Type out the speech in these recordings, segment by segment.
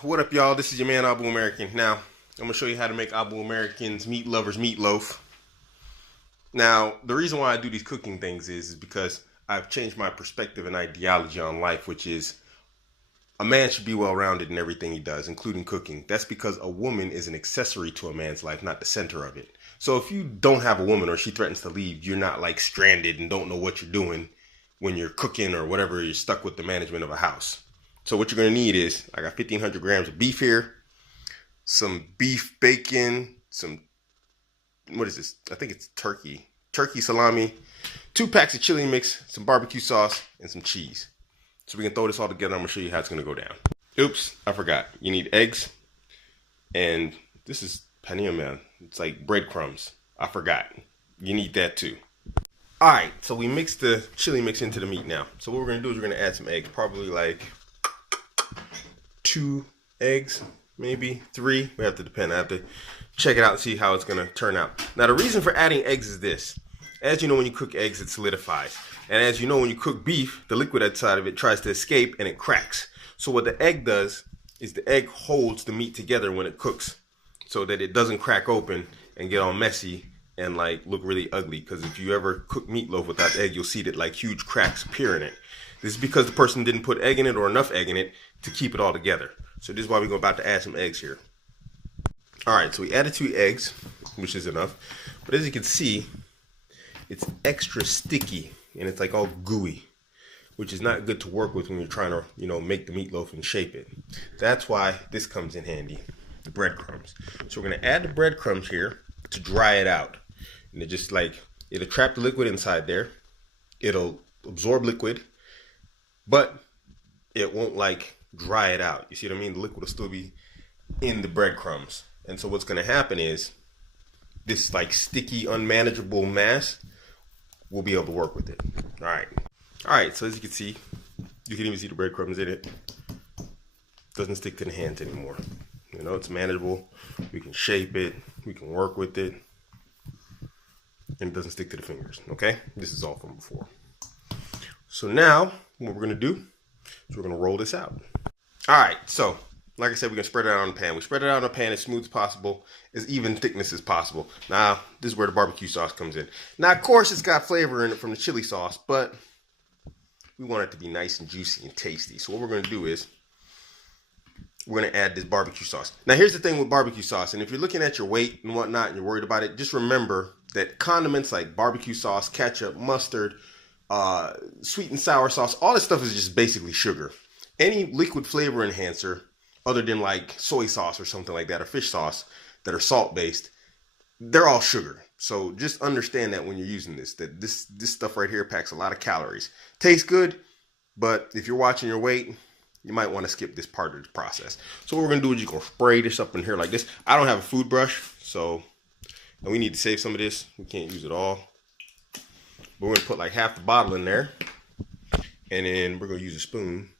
What up, y'all? This is your man Abuamerican. Now, I'm gonna show you how to make Abuamerican's meat lovers meatloaf. Now, the reason why I do these cooking things is because I've changed my perspective and ideology on life, which is a man should be well-rounded in everything he does, including cooking. That's because a woman is an accessory to a man's life, not the center of it. So if you don't have a woman or she threatens to leave, you're not like stranded and don't know what you're doing when you're cooking or whatever. You're stuck with the management of a house. So what you're going to need is, I got 1,500 grams of beef here, some beef bacon, what is this? I think it's turkey salami, 2 packs of chili mix, some barbecue sauce, and some cheese. So we can throw this all together. I'm going to show you how it's going to go down. Oops, I forgot. You need eggs, and this is paneer, man. It's like breadcrumbs. I forgot. You need that too. All right, so we mix the chili mix into the meat now. So what we're going to do is we're going to add some eggs, probably like 2 eggs, maybe 3. We have to depend. I have to check it out and see how it's going to turn out. Now, the reason for adding eggs is this. As you know, when you cook eggs, it solidifies. And as you know, when you cook beef, the liquid outside of it tries to escape and it cracks. So what the egg does is the egg holds the meat together when it cooks so that it doesn't crack open and get all messy and like look really ugly. Because if you ever cook meatloaf without egg, you'll see that like huge cracks appear in it. This is because the person didn't put egg in it or enough egg in it to keep it all together. So this is why we're about to add some eggs here. All right, so we added 2 eggs, which is enough. But as you can see, it's extra sticky and it's like all gooey, which is not good to work with when you're trying to, make the meatloaf and shape it. That's why this comes in handy, the breadcrumbs. So we're gonna add the breadcrumbs here to dry it out. And it just it'll trap the liquid inside there. It'll absorb liquid, but it won't dry it out. You see what I mean? The liquid will still be in the breadcrumbs. And so what's gonna happen is this sticky, unmanageable mass, we'll be able to work with it. All right, so as you can see, you can even see the breadcrumbs in it. Doesn't stick to the hands anymore. It's manageable. We can shape it, we can work with it, and it doesn't stick to the fingers, okay? This is all from before. So now, what we're gonna do is we're gonna roll this out. All right, so like I said, we're gonna spread it out on the pan. We spread it out on the pan as smooth as possible, as even thickness as possible. Now, this is where the barbecue sauce comes in. Now, of course, it's got flavor in it from the chili sauce, but we want it to be nice and juicy and tasty. So what we're gonna do is we're gonna add this barbecue sauce. Now, here's the thing with barbecue sauce, and if you're looking at your weight and whatnot and you're worried about it, just remember that condiments like barbecue sauce, ketchup, mustard, sweet and sour sauce, all this stuff is just basically sugar. Any liquid flavor enhancer other than soy sauce or something like that, or fish sauce that are salt based, they're all sugar. So just understand that when you're using this, that this stuff right here packs a lot of calories. Tastes good, but if you're watching your weight, you might want to skip this part of the process. So what we're gonna do is you're gonna spray this up in here like this. I don't have a food brush, and we need to save some of this. We can't use it all. But we're gonna put half the bottle in there, and then we're gonna use a spoon.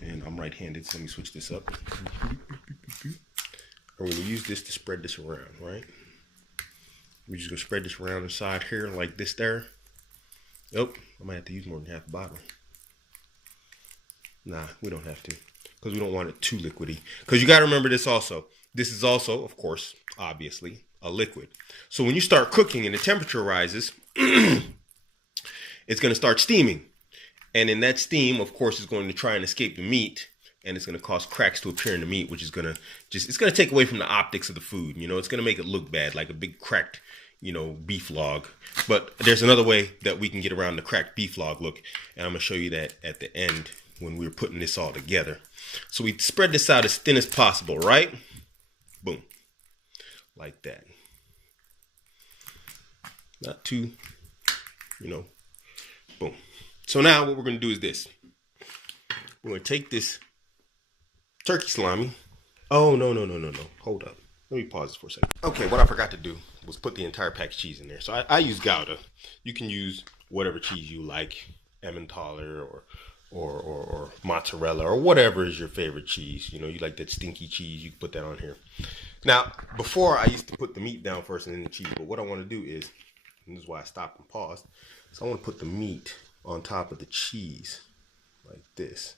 And I'm right-handed, so let me switch this up. We're gonna use this to spread this around, right? We're just gonna spread this around inside here like this there. Nope, I might have to use more than half the bottle. Nah, we don't have to, because we don't want it too liquidy. Because you gotta remember this also. This is also, of course, obviously, a liquid. So when you start cooking and the temperature rises, it's gonna start steaming. And in that steam, of course, is going to try and escape the meat, and it's going to cause cracks to appear in the meat, which is going to it's going to take away from the optics of the food. It's going to make it look bad, like a big cracked, beef log. But there's another way that we can get around the cracked beef log look, and I'm going to show you that at the end when we're putting this all together. So we spread this out as thin as possible, right? Boom. Like that. Not too, boom. So now what we're going to do is this. We're going to take this turkey salami. Oh, no. Hold up. Let me pause this for a second. Okay, what I forgot to do was put the entire pack of cheese in there. So I use Gouda. You can use whatever cheese you like. Emmentaler or mozzarella or whatever is your favorite cheese. You like that stinky cheese, you can put that on here. Now, before I used to put the meat down first and then the cheese. But what I want to do is, and this is why I stopped and paused. So I want to put the meat on top of the cheese like this.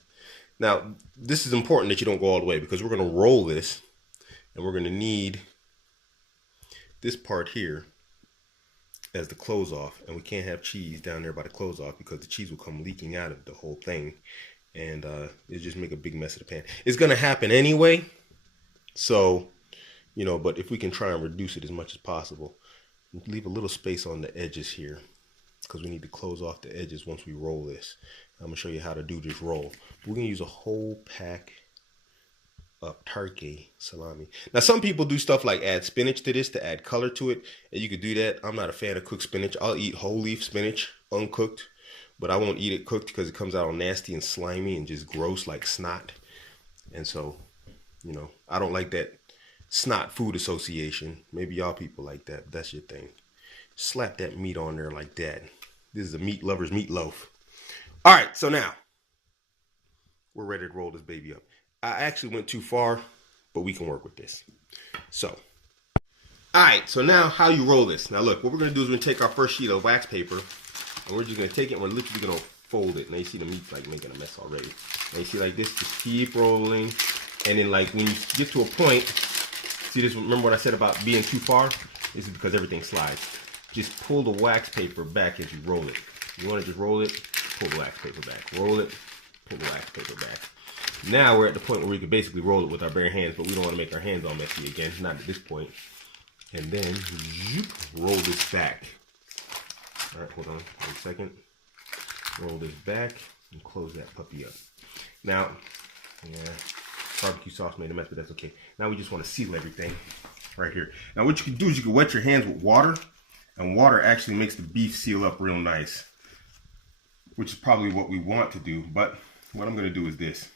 Now, this is important that you don't go all the way because we're going to roll this and we're going to need this part here as the close off, and we can't have cheese down there by the close off because the cheese will come leaking out of the whole thing, and it just make a big mess of the pan. It's going to happen anyway, so but if we can try and reduce it as much as possible, leave a little space on the edges here because we need to close off the edges once we roll this. I'm gonna show you how to do this roll. We're gonna use a whole pack of turkey salami. Now, some people do stuff like add spinach to this to add color to it, and you could do that. I'm not a fan of cooked spinach. I'll eat whole leaf spinach uncooked, but I won't eat it cooked because it comes out all nasty and slimy and just gross like snot. And so, I don't like that snot food association. Maybe y'all people like that, but that's your thing. Slap that meat on there like that. This is a meat lover's meatloaf. All right, so now we're ready to roll this baby up. I actually went too far, but we can work with this. So, all right, so now how you roll this. Now look, what we're gonna do is we're gonna take our first sheet of wax paper and we're just gonna take it and we're literally gonna fold it. Now you see the meat's like making a mess already. Now you see like this, just keep rolling. And then like when you get to a point, see this, remember what I said about being too far? This is because everything slides. Just pull the wax paper back as you roll it. You wanna just roll it, pull the wax paper back. Roll it, pull the wax paper back. Now we're at the point where we can basically roll it with our bare hands, but we don't want to make our hands all messy again, not at this point. And then roll this back. All right, hold on 1 second. Roll this back and close that puppy up. Now, barbecue sauce made a mess, but that's okay. Now we just want to seal everything right here. Now what you can do is you can wet your hands with water, and water actually makes the beef seal up real nice, which is probably what we want to do. But what I'm going to do is this.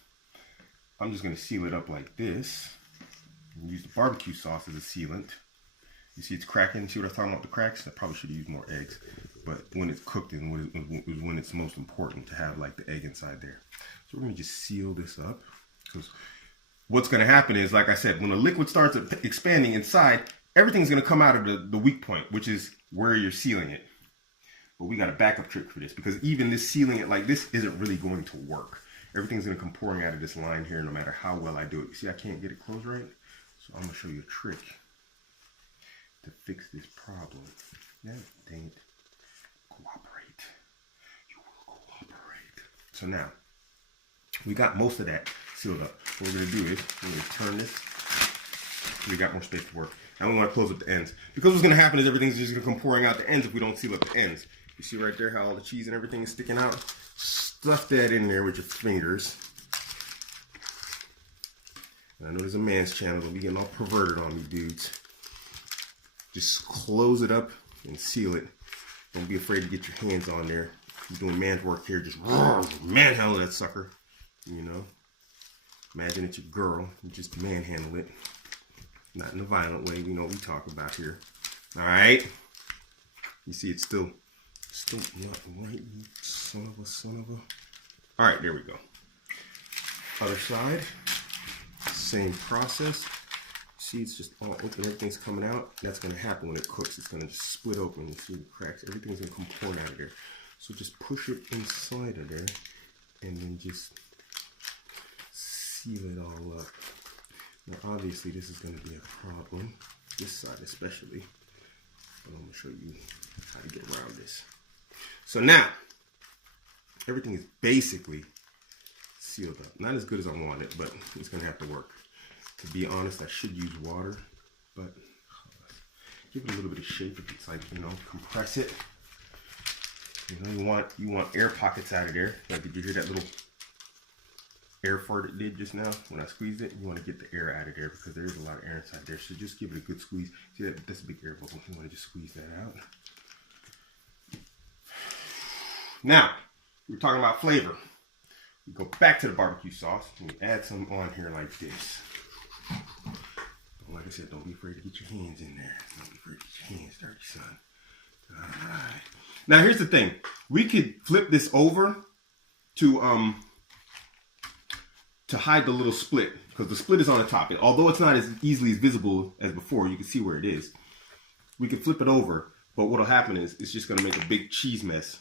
I'm just going to seal it up like this. And use the barbecue sauce as a sealant. You see it's cracking. See what I'm talking about, the cracks? I probably should have used more eggs. But when it's cooked is when it's most important to have like the egg inside there. So we're going to just seal this up. Because what's going to happen is, like I said, when the liquid starts expanding inside, everything's going to come out of the weak point, which is where you're sealing it. But we got a backup trick for this, because even this sealing it like this isn't really going to work. Everything's going to come pouring out of this line here no matter how well I do it. You see, I can't get it closed right. So I'm going to show you a trick to fix this problem. Yeah, dang it. Cooperate. You will cooperate. So now, we got most of that sealed up. What we're going to do is, we're going to turn this. We got more space to work. Now we want to close up the ends. Because what's going to happen is everything's just going to come pouring out the ends if we don't seal up the ends. You see right there how all the cheese and everything is sticking out? Stuff that in there with your fingers. I know there's a man's channel, but we getting all perverted on me, dudes. Just close it up and seal it. Don't be afraid to get your hands on there. You're doing man's work here. Just manhandle that sucker. Imagine it's your girl. You just manhandle it. Not in a violent way. We know what we talk about here. All right. You see, it's still not right. Son of a. All right, there we go. Other side. Same process. See, it's just all open. Everything's coming out. That's going to happen when it cooks. It's going to just split open. You see the cracks. Everything's going to come pouring out of there. So just push it inside of there, and then just seal it all up. Now, obviously, this is going to be a problem. This side especially. But I'm going to show you how to get around this. So now, everything is basically sealed up. Not as good as I want it, but it's going to have to work. To be honest, I should use water, but give it a little bit of shape. If it's like, compress it. You want air pockets out of there. Like, did you hear that little air fart it did just now when I squeezed it? You want to get the air out of there because there is a lot of air inside there. So just give it a good squeeze. See that's a big air bubble. You want to just squeeze that out. Now, we're talking about flavor. We go back to the barbecue sauce and we add some on here like this. Like I said, don't be afraid to get your hands in there. Don't be afraid to get your hands dirty, son. All right. Now, here's the thing. We could flip this over to hide the little split, because the split is on the top. And although it's not as easily as visible as before, you can see where it is. We can flip it over, but what'll happen is it's just gonna make a big cheese mess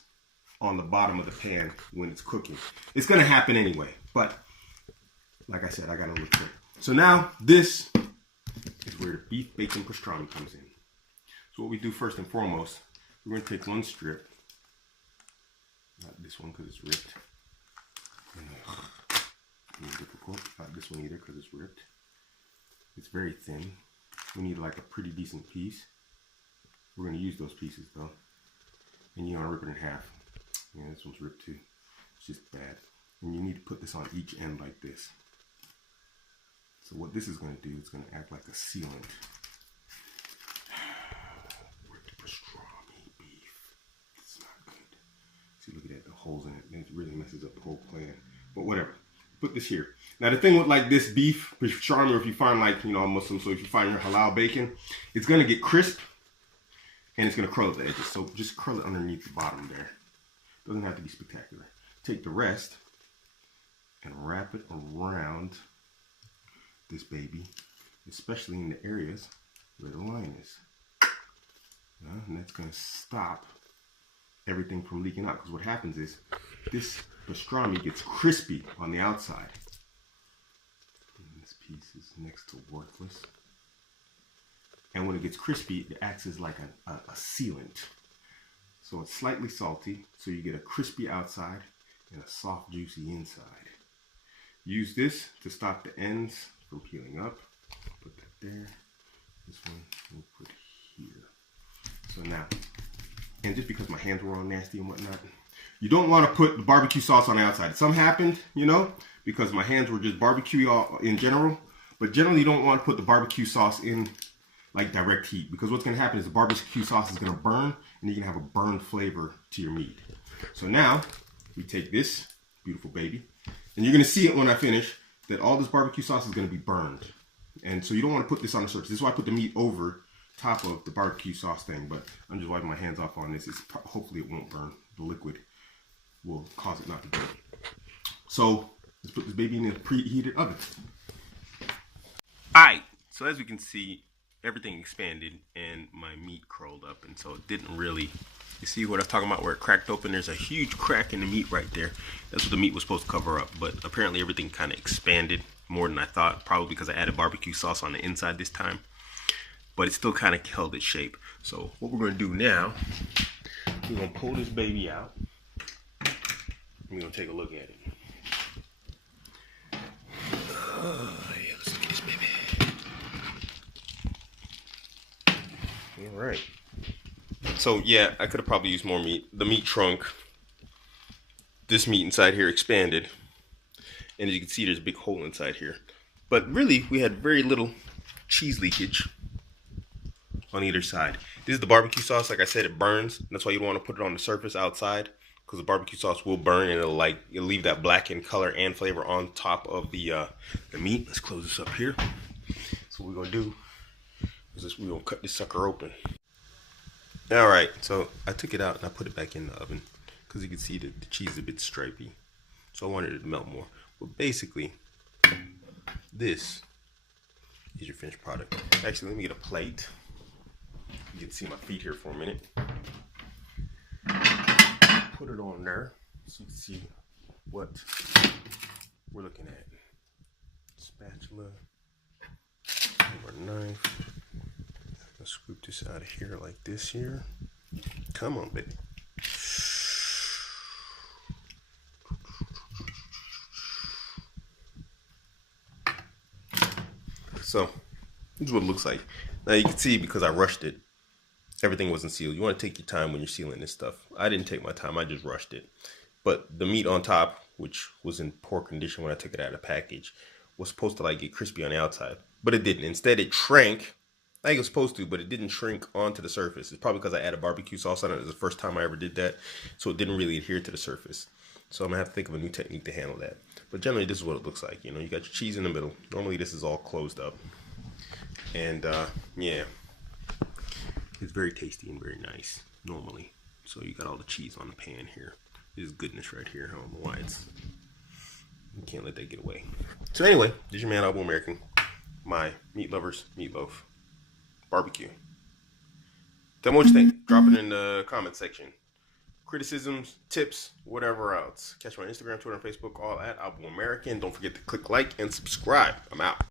on the bottom of the pan when it's cooking. It's gonna happen anyway, but like I said, I got to look good. So now this is where the beef bacon pastrami comes in. So what we do first and foremost, we're going to take one strip. Not this one because it's ripped. Difficult. Not this one either because it's ripped. It's very thin. We need like a pretty decent piece. We're going to use those pieces though. And you want to rip it in half. Yeah, this one's ripped too. It's just bad. And you need to put this on each end like this. So what this is going to do is going to act like a sealant. Ripped pastrami beef. It's not good. See, look at that, the holes in it. It really messes up the whole plan. But whatever. Put this here. Now the thing with like this beef pastrami, or if you find like, you know, I'm Muslim, so if you find your halal bacon, it's going to get crisp and it's going to curl at the edges. So just curl it underneath the bottom there. Doesn't have to be spectacular. Take the rest and wrap it around this baby, especially in the areas where the line is. And that's going to stop everything from leaking out, because what happens is this pastrami gets crispy on the outside. And this piece is next to worthless. And when it gets crispy, it acts as like a sealant. So it's slightly salty, so you get a crispy outside and a soft, juicy inside. Use this to stop the ends from peeling up. Put that there. This one we'll put here. So now, and just because my hands were all nasty and whatnot, you don't want to put the barbecue sauce on the outside. Some happened, you know, because my hands were just barbecue in general. But generally, you don't want to put the barbecue sauce in like direct heat, because what's going to happen is the barbecue sauce is going to burn, and you're going to have a burned flavor to your meat. So now we take this beautiful baby, and you're going to see it when I finish that all this barbecue sauce is going to be burned. And so you don't want to put this on the surface. This is why I put the meat over top of the barbecue sauce thing, but I'm just wiping my hands off on this. Hopefully it won't burn. The liquid will cause it not to burn. So let's put this baby in the preheated oven. Alright, so as we can see, everything expanded and my meat curled up, and so it didn't really, you see what I'm talking about where it cracked open? There's a huge crack in the meat right there. That's what the meat was supposed to cover up, but apparently everything kind of expanded more than I thought, probably because I added barbecue sauce on the inside this time. But it still kind of held its shape. So what we're going to do now, we're going to pull this baby out. We're going to take a look at it. Yeah, let's look at this baby. All right. So yeah, I could have probably used more meat. The meat shrunk. This meat inside here expanded. And as you can see, there's a big hole inside here. But really, we had very little cheese leakage on either side. This is the barbecue sauce. Like I said, it burns. That's why you don't want to put it on the surface outside, because the barbecue sauce will burn and it'll leave that blackened color and flavor on top of the meat. Let's close this up here. So what we're gonna do is we're gonna cut this sucker open. All right, so I took it out and I put it back in the oven because you can see that the cheese is a bit stripy. So I wanted it to melt more. But basically, this is your finished product. Actually, let me get a plate. You can see my feet here for a minute. Put it on there so you can see what we're looking at. Spatula, our knife. Let's scoop this out of here like this here. Come on, baby. So this is what it looks like. Now you can see, because I rushed it, everything wasn't sealed. You want to take your time when you're sealing this stuff. I didn't take my time, I just rushed it. But the meat on top, which was in poor condition when I took it out of the package, was supposed to like get crispy on the outside. But it didn't. Instead it shrank like it was supposed to, but it didn't shrink onto the surface. It's probably because I added barbecue sauce on it. It was the first time I ever did that. So it didn't really adhere to the surface. So I'm gonna have to think of a new technique to handle that. But generally this is what it looks like. You know, you got your cheese in the middle. Normally this is all closed up. And yeah, it's very tasty and very nice normally. So you got all the cheese on the pan here. This is goodness right here. I don't know why you can't let that get away. So anyway, this is your man Abuamerican. My meat lovers meatloaf barbecue. Tell me what you think. Drop it in the comment section. criticisms, tips, whatever else. Catch me on Instagram, Twitter, and Facebook, all at Abuamerican. Don't forget to click like and subscribe. I'm out.